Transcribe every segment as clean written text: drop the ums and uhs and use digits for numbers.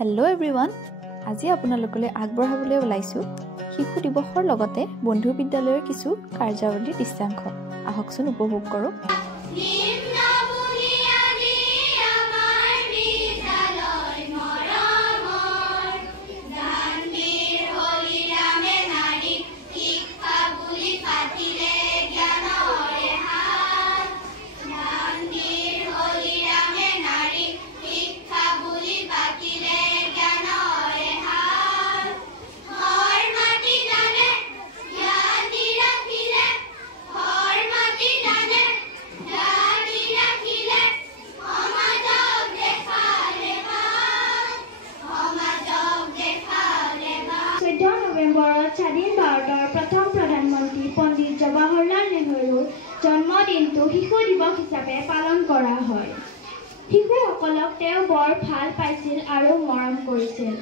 hello everyone আজি আপোনালোকলৈ আগবঢ়াবলৈ ওলাইছো শিশু দিৱসৰ লগতে বন্ধু বিদ্যালয়ৰ কিছু কাৰ্যাৱলী দৃশ্যাংশ আহকচোন উপভোগ কৰোঁ স্বাধীন ভাৰতৰ প্ৰথম প্ৰধানমন্ত্ৰী পণ্ডিত জৱাহৰলাল নেহৰুৰ জন্মদিনটো শিশু দিৱস হিচাপে পালন কৰা হয় শিশুসকলক তেওঁ বৰ ভাল পাইছিল আৰু মৰম কৰিছিল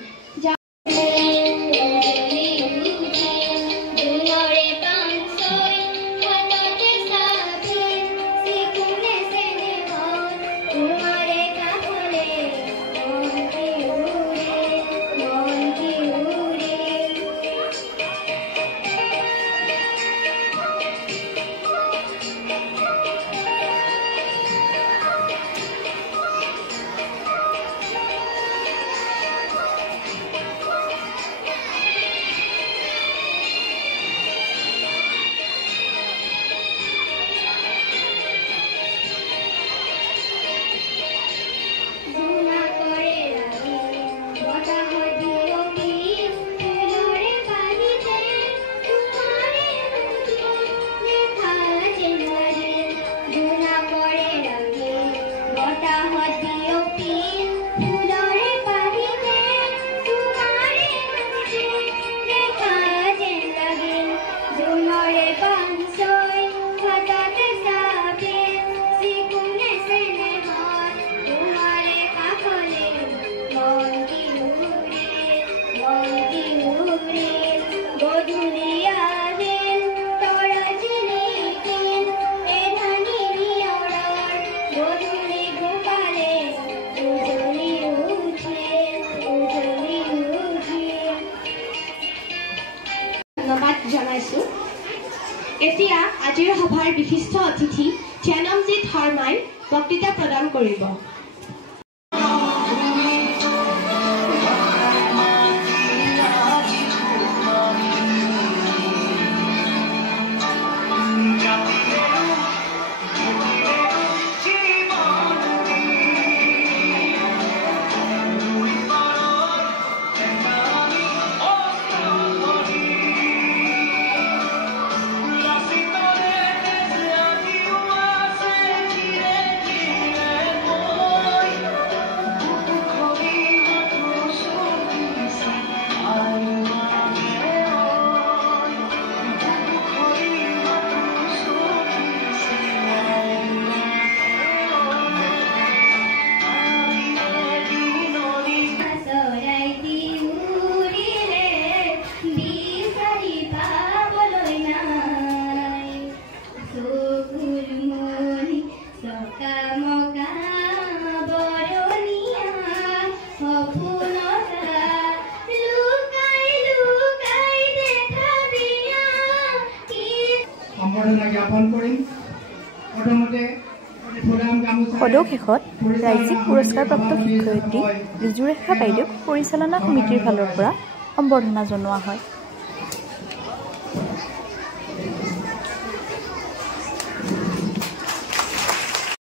এতিয়া আজিৰ সভাৰ বিশিষ্ট অতিথি ধ্যানমজিত শৰ্মাই বক্তৃতা প্ৰদান কৰিব সদৌ শেষত ৰাজ্যিক পুৰস্কাৰপ্ৰাপ্ত শিক্ষয়িত্ৰী ৰিজুৰেখা বাইদেউক পৰিচালনা সমিতিৰ ফালৰ পৰা সম্বৰ্ধনা জনোৱা হয়